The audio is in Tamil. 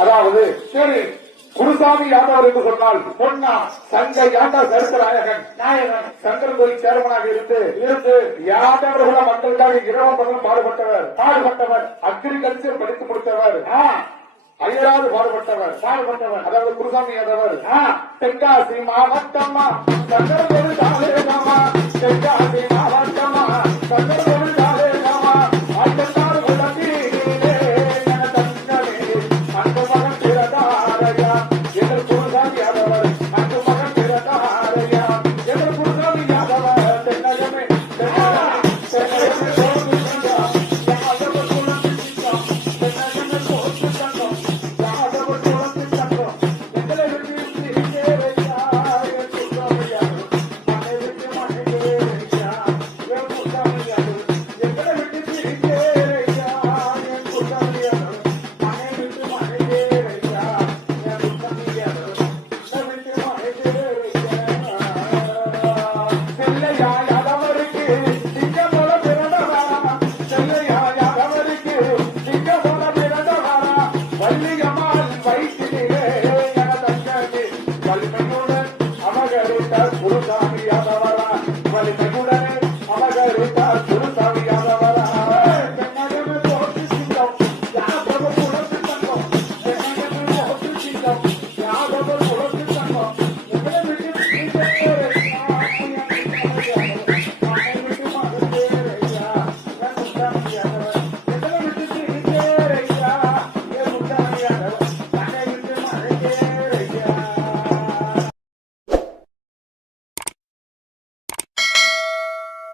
அதாவது சரி குருசாமி யாதவர் என்று சொன்னால் பொன்னா சங்கை யாண்டா சரித்திர நாயகன் சங்கரன்கோயில் சேர்மனாக இருந்து யாதவர்கள மக்களுக்காக இரவு பகலும் பாடுபட்டவர் அக்ரிகல்ச்சர் படித்து முடித்தவர் அயராது பாடுபட்டவர் அதாவது குருசாமி யாதவர் தென்காசி மாவட்டமா சங்கரன்கோயில் தென்காசி மாவட்டமா சங்கரன்கோயில்